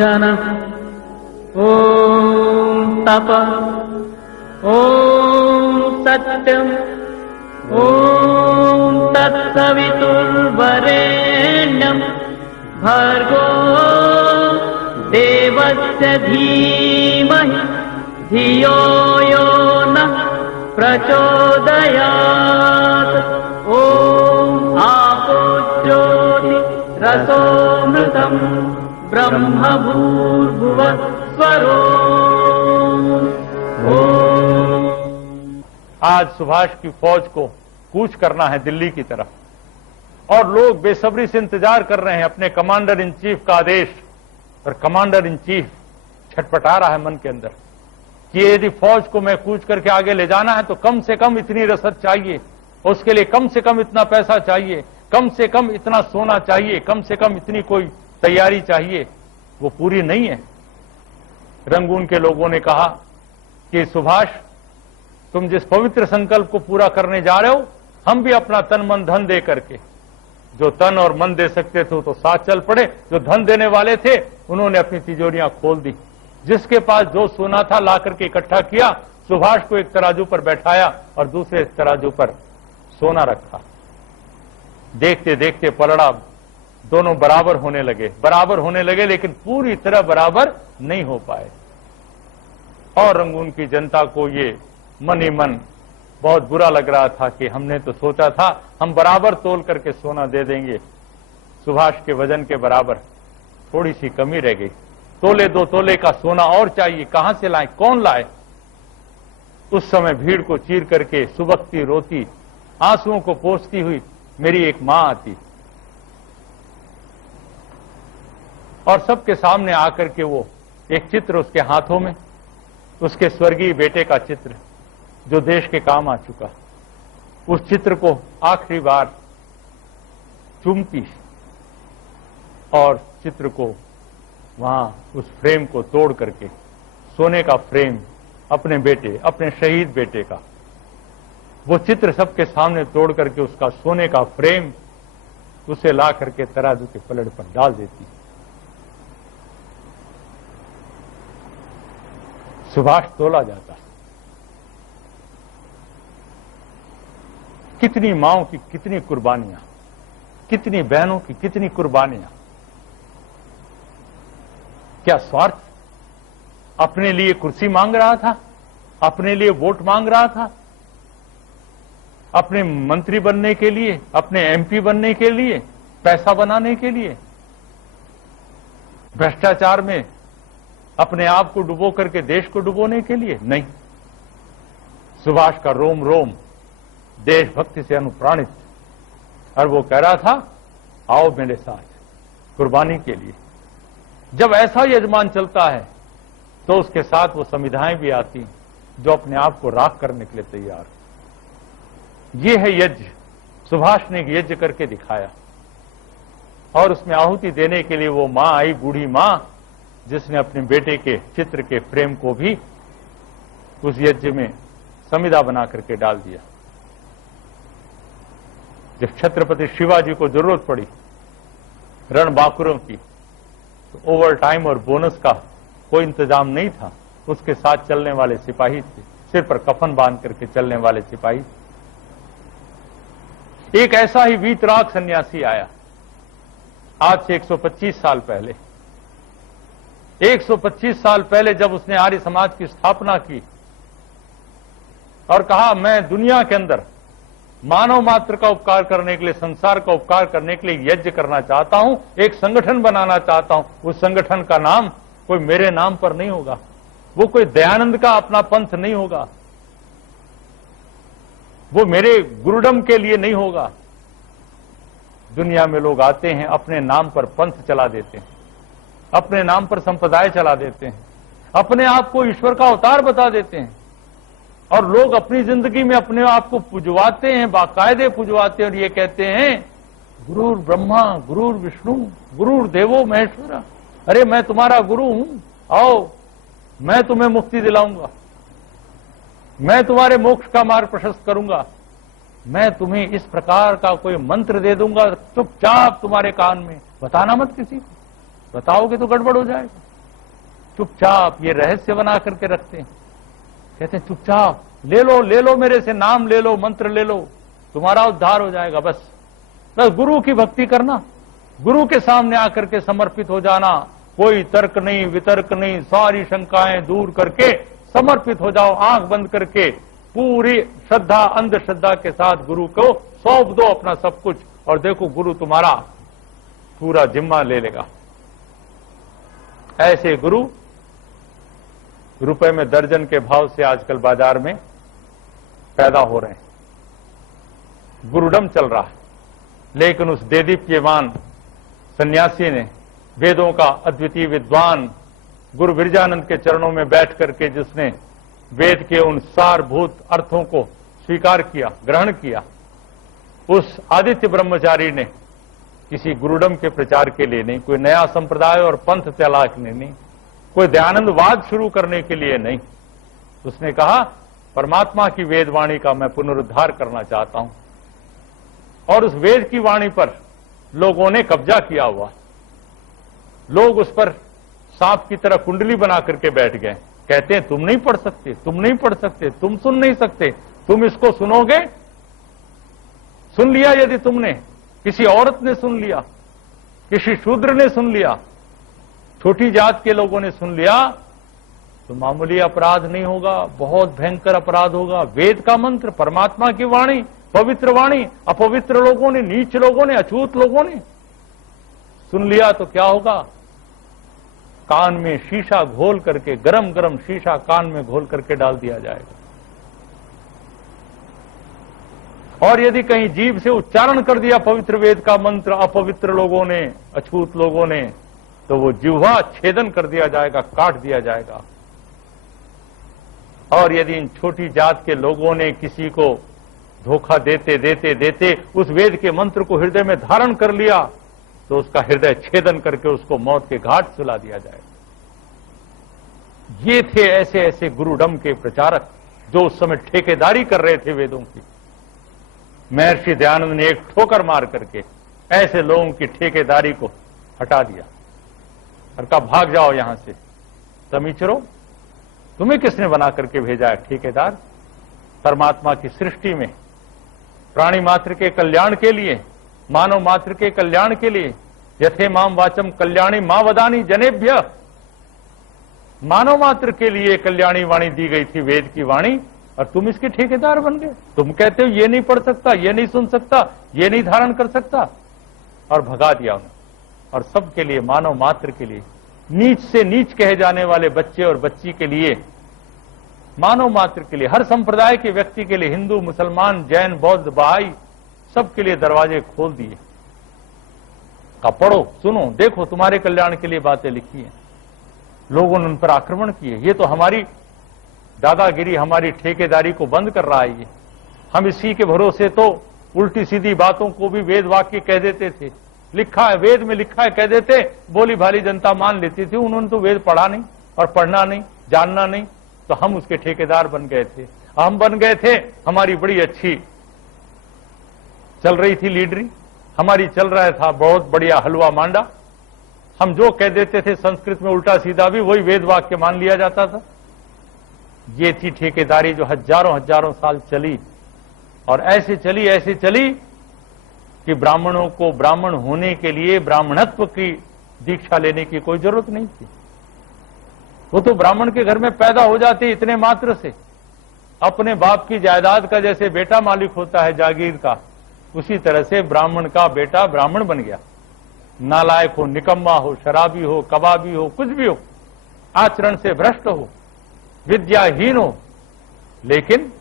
जन ॐ तप ॐ सत्यम् ॐ तत्सवितुर्वरेण्यं भर्गो देवस्य धीमहि धियो यो नः प्रचोदयात्। ॐ आपो ज्योतिरसोऽमृतम् ब्रह्म भूर्भुवः स्वरो। आज सुभाष की फौज को कूच करना है दिल्ली की तरफ, और लोग बेसब्री से इंतजार कर रहे हैं अपने कमांडर इन चीफ का आदेश। और कमांडर इन चीफ छटपटा रहा है मन के अंदर कि यदि फौज को मैं कूच करके आगे ले जाना है तो कम से कम इतनी रसद चाहिए, उसके लिए कम से कम इतना पैसा चाहिए, कम से कम इतना सोना चाहिए, कम से कम इतनी कोई तैयारी चाहिए। वो पूरी नहीं है। रंगून के लोगों ने कहा कि सुभाष, तुम जिस पवित्र संकल्प को पूरा करने जा रहे हो, हम भी अपना तन मन धन दे करके, जो तन और मन दे सकते थे तो साथ चल पड़े, जो धन देने वाले थे उन्होंने अपनी तिजोरियां खोल दी, जिसके पास जो सोना था ला करके इकट्ठा किया। सुभाष को एक तराजू पर बैठाया और दूसरे तराजू पर सोना रखा। देखते देखते पलड़ा दोनों बराबर होने लगे, लेकिन पूरी तरह बराबर नहीं हो पाए। और रंगून की जनता को ये मन ही मन बहुत बुरा लग रहा था कि हमने तो सोचा था हम बराबर तोल करके सोना दे देंगे, सुभाष के वजन के बराबर थोड़ी सी कमी रह गई। तोले 2 तोले का सोना और चाहिए, कहां से लाए, कौन लाए? उस समय भीड़ को चीर करके सुबकती रोती आंसुओं को पोंछती हुई मेरी एक मां आती और सबके सामने आकर के वो एक चित्र उसके हाथों में, उसके स्वर्गीय बेटे का चित्र जो देश के काम आ चुका, उस चित्र को आखिरी बार चूमती और चित्र को वहां उस फ्रेम को तोड़ करके, सोने का फ्रेम अपने बेटे, अपने शहीद बेटे का, वो चित्र सबके सामने तोड़ करके उसका सोने का फ्रेम उसे ला करके तराजू के पलड़ पर डाल देती। सुभाष तोला जाता। कितनी माओं की कितनी कुर्बानियां, कितनी बहनों की कितनी कुर्बानियां। क्या स्वार्थ? अपने लिए कुर्सी मांग रहा था, अपने लिए वोट मांग रहा था, अपने मंत्री बनने के लिए, अपने एमपी बनने के लिए, पैसा बनाने के लिए, भ्रष्टाचार में अपने आप को डुबो करके देश को डुबोने के लिए? नहीं। सुभाष का रोम रोम देशभक्ति से अनुप्राणित, और वो कह रहा था आओ मेरे साथ कुर्बानी के लिए। जब ऐसा यजमान चलता है तो उसके साथ वो संविधाएं भी आती जो अपने आप को राख करने के लिए तैयार। ये है यज्ञ। सुभाष ने एक यज्ञ करके दिखाया, और उसमें आहुति देने के लिए वो मां आई, बूढ़ी मां, जिसने अपने बेटे के चित्र के फ्रेम को भी उस यज्ञ में समिधा बना करके डाल दिया। जब छत्रपति शिवाजी को जरूरत पड़ी रणबांकुरों की, तो ओवर टाइम और बोनस का कोई इंतजाम नहीं था। उसके साथ चलने वाले सिपाही थे, सिर पर कफन बांध करके चलने वाले सिपाही। एक ऐसा ही वीतराग सन्यासी आया आज से 125 साल पहले। 125 साल पहले जब उसने आर्य समाज की स्थापना की और कहा मैं दुनिया के अंदर मानव मात्र का उपकार करने के लिए, संसार का उपकार करने के लिए यज्ञ करना चाहता हूं, एक संगठन बनाना चाहता हूं। उस संगठन का नाम कोई मेरे नाम पर नहीं होगा, वो कोई दयानंद का अपना पंथ नहीं होगा, वो मेरे गुरुडम के लिए नहीं होगा। दुनिया में लोग आते हैं, अपने नाम पर पंथ चला देते हैं, अपने नाम पर संप्रदाय चला देते हैं, अपने आप को ईश्वर का अवतार बता देते हैं, और लोग अपनी जिंदगी में अपने आप को पुजवाते हैं, बाकायदे पुजवाते हैं, और ये कहते हैं गुरुर ब्रह्मा गुरुर विष्णु गुरुर देवो महेश्वरा। अरे मैं तुम्हारा गुरु हूं, आओ मैं तुम्हें मुक्ति दिलाऊंगा, मैं तुम्हारे मोक्ष का मार्ग प्रशस्त करूंगा, मैं तुम्हें इस प्रकार का कोई मंत्र दे दूंगा, चुपचाप तुम्हारे कान में, बताना मत किसी को, बताओगे तो गड़बड़ हो जाएगा। चुपचाप ये रहस्य बना करके रखते हैं। कहते हैं चुपचाप ले लो मेरे से नाम ले लो, मंत्र ले लो, तुम्हारा उद्धार हो जाएगा। बस गुरु की भक्ति करना, गुरु के सामने आकर के समर्पित हो जाना, कोई तर्क नहीं वितर्क नहीं, सारी शंकाएं दूर करके समर्पित हो जाओ, आंख बंद करके पूरी श्रद्धा अंधश्रद्धा के साथ गुरु को सौंप दो अपना सब कुछ, और देखो गुरु तुम्हारा पूरा जिम्मा ले लेगा। ऐसे गुरु रुपए में दर्जन के भाव से आजकल बाजार में पैदा हो रहे हैं, गुरुडम चल रहा है। लेकिन उस देदीप्यमान सन्यासी ने, वेदों का अद्वितीय विद्वान गुरु विरजानंद के चरणों में बैठ करके जिसने वेद के उन सारभूत अर्थों को स्वीकार किया, ग्रहण किया, उस आदित्य ब्रह्मचारी ने किसी गुरुडम के प्रचार के लिए नहीं, कोई नया संप्रदाय और पंथ तलाशने नहीं, कोई दयानंदवाद शुरू करने के लिए नहीं, उसने कहा परमात्मा की वेदवाणी का मैं पुनरुद्धार करना चाहता हूं। और उस वेद की वाणी पर लोगों ने कब्जा किया हुआ, लोग उस पर सांप की तरह कुंडली बना करके बैठ गए। कहते हैं तुम नहीं पढ़ सकते, तुम नहीं पढ़ सकते, तुम सुन नहीं सकते, तुम इसको सुनोगे। सुन लिया यदि तुमने, किसी औरत ने सुन लिया, किसी शूद्र ने सुन लिया, छोटी जात के लोगों ने सुन लिया, तो मामूली अपराध नहीं होगा, बहुत भयंकर अपराध होगा। वेद का मंत्र, परमात्मा की वाणी, पवित्र वाणी, अपवित्र लोगों ने, नीच लोगों ने, अछूत लोगों ने सुन लिया तो क्या होगा? कान में शीशा घोल करके, गरम गरम शीशा कान में घोल करके डाल दिया जाएगा। और यदि कहीं जीभ से उच्चारण कर दिया पवित्र वेद का मंत्र अपवित्र लोगों ने, अछूत लोगों ने, तो वो जिह्वा छेदन कर दिया जाएगा, काट दिया जाएगा। और यदि इन छोटी जात के लोगों ने किसी को धोखा देते देते देते उस वेद के मंत्र को हृदय में धारण कर लिया, तो उसका हृदय छेदन करके उसको मौत के घाट सुला दिया जाएगा। ये थे ऐसे ऐसे गुरुडम के प्रचारक जो उस समय ठेकेदारी कर रहे थे वेदों की। महर्षि दयानंद ने एक ठोकर मार करके ऐसे लोगों की ठेकेदारी को हटा दिया और कहा भाग जाओ यहां से, समीचरो, तुम्हें किसने बना करके भेजा है ठेकेदार? परमात्मा की सृष्टि में प्राणी मात्र के कल्याण के लिए, मानव मात्र के कल्याण के लिए, यथे माम वाचम कल्याणी मां वदानी जनेभ्य, मानव मात्र के लिए कल्याणी वाणी दी गई थी, वेद की वाणी, और तुम इसके ठेकेदार बन गए। तुम कहते हो ये नहीं पढ़ सकता, ये नहीं सुन सकता, ये नहीं धारण कर सकता, और भगा दिया उन्हें। और सबके लिए, मानव मात्र के लिए, नीच से नीच कहे जाने वाले बच्चे और बच्ची के लिए, मानव मात्र के लिए, हर संप्रदाय के व्यक्ति के लिए, हिंदू, मुसलमान, जैन, बौद्ध, बहाई, सबके लिए दरवाजे खोल दिए। का पढ़ो, सुनो, देखो, तुम्हारे कल्याण के लिए बातें लिखी हैं। लोगों ने उन पर आक्रमण किए। ये तो हमारी दादागिरी, हमारी ठेकेदारी को बंद कर रहा है ये। हम इसी के भरोसे तो उल्टी सीधी बातों को भी वेद वाक्य कह देते थे। लिखा है, वेद में लिखा है कह देते, बोली भाली जनता मान लेती थी। उन्होंने तो वेद पढ़ा नहीं और पढ़ना नहीं, जानना नहीं, तो हम उसके ठेकेदार बन गए थे। हम बन गए थे, हमारी बड़ी अच्छी चल रही थी लीडरी, हमारी चल रहा था बहुत बढ़िया हलवा मांडा। हम जो कह देते थे संस्कृत में उल्टा सीधा भी वही वेद वाक्य मान लिया जाता था। ये थी ठेकेदारी जो हजारों हजारों साल चली, और ऐसे चली कि ब्राह्मणों को ब्राह्मण होने के लिए ब्राह्मणत्व की दीक्षा लेने की कोई जरूरत नहीं थी। वो तो ब्राह्मण के घर में पैदा हो जाते इतने मात्र से। अपने बाप की जायदाद का जैसे बेटा मालिक होता है जागीर का, उसी तरह से ब्राह्मण का बेटा ब्राह्मण बन गया। नालायक हो, निकम्मा हो, शराबी हो, कबाबी हो, कुछ भी हो, आचरण से भ्रष्ट हो, विद्याहीन हो, लेकिन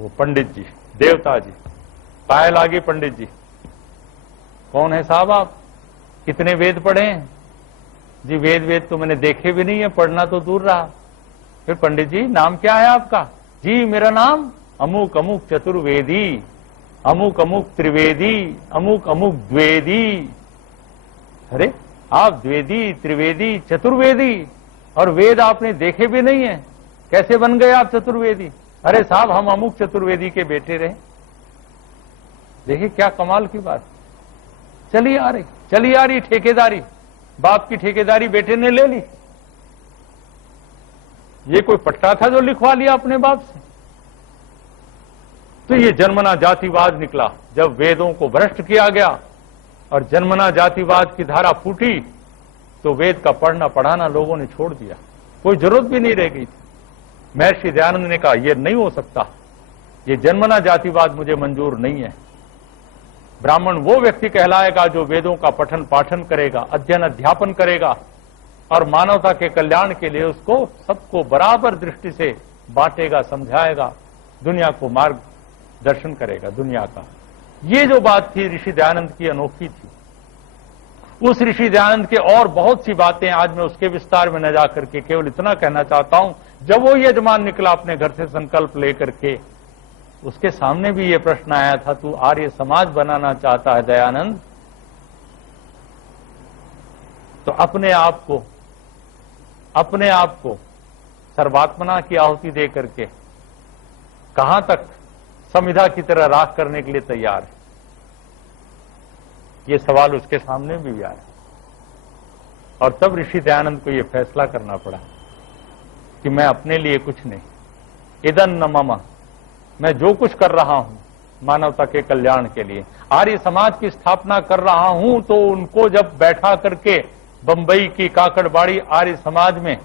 वो पंडित जी, देवता जी, पाए लागे पंडित जी। कौन है साहब आप? कितने वेद पढ़े हैं? जी वेद तो मैंने देखे भी नहीं है, पढ़ना तो दूर रहा। फिर पंडित जी नाम क्या है आपका? जी मेरा नाम अमुक अमुक चतुर्वेदी, अमुक अमुक त्रिवेदी, अमुक अमुक द्वेदी। अरे आप द्वेदी, त्रिवेदी, चतुर्वेदी, और वेद आपने देखे भी नहीं है, कैसे बन गए आप चतुर्वेदी? अरे साहब हम अमुक चतुर्वेदी के बेटे रहे। देखिए क्या कमाल की बात। चली आ रही ठेकेदारी, बाप की ठेकेदारी बेटे ने ले ली। ये कोई पट्टा था जो लिखवा लिया अपने बाप से? तो ये जन्मना जातिवाद निकला। जब वेदों को भ्रष्ट किया गया और जन्मना जातिवाद की धारा फूटी, तो वेद का पढ़ना पढ़ाना लोगों ने छोड़ दिया, कोई जरूरत भी नहीं रह गई थी। महर्षि दयानंद ने कहा यह नहीं हो सकता, ये जन्मना जातिवाद मुझे मंजूर नहीं है। ब्राह्मण वो व्यक्ति कहलाएगा जो वेदों का पठन पाठन करेगा, अध्ययन अध्यापन करेगा और मानवता के कल्याण के लिए उसको सबको बराबर दृष्टि से बांटेगा, समझाएगा, दुनिया को मार्गदर्शन करेगा दुनिया का। ये जो बात थी ऋषि दयानंद की, अनोखी थी। उस ऋषि दयानंद के और बहुत सी बातें, आज मैं उसके विस्तार में न जाकर के केवल इतना कहना चाहता हूं, जब वो यजमान निकला अपने घर से संकल्प लेकर के, उसके सामने भी ये प्रश्न आया था, तू आर्य समाज बनाना चाहता है दयानंद, तो अपने आप को सर्वात्मना की आहुति दे करके कहां तक संविधा की तरह राख करने के लिए तैयार है? ये सवाल उसके सामने भी आया और तब ऋषि दयानंद को यह फैसला करना पड़ा कि मैं अपने लिए कुछ नहीं, इदं न मम, मैं जो कुछ कर रहा हूं मानवता के कल्याण के लिए, आर्य समाज की स्थापना कर रहा हूं। तो उनको जब बैठा करके बंबई की काकड़बाड़ी आर्य समाज में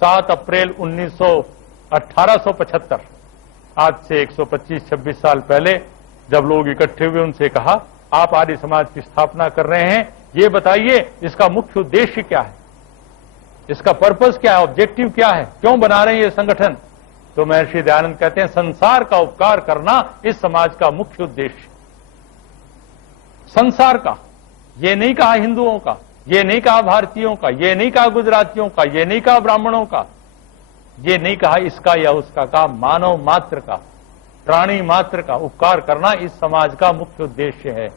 7 अप्रैल 1875, आज से 125-26 साल पहले जब लोग इकट्ठे हुए, उनसे कहा आप आर्य समाज की स्थापना कर रहे हैं, ये बताइए इसका मुख्य उद्देश्य क्या है, इसका पर्पस क्या है, ऑब्जेक्टिव क्या है, क्यों बना रहे हैं ये संगठन? तो महर्षि दयानंद कहते हैं संसार का उपकार करना इस समाज का मुख्य उद्देश्य। संसार का, ये नहीं कहा हिंदुओं का, ये नहीं कहा भारतीयों का, ये नहीं कहा गुजरातियों का, ये नहीं कहा ब्राह्मणों का, ये नहीं कहा इसका या उसका, कहा मानव मात्र का, प्राणी मात्र का उपकार करना इस समाज का मुख्य उद्देश्य है।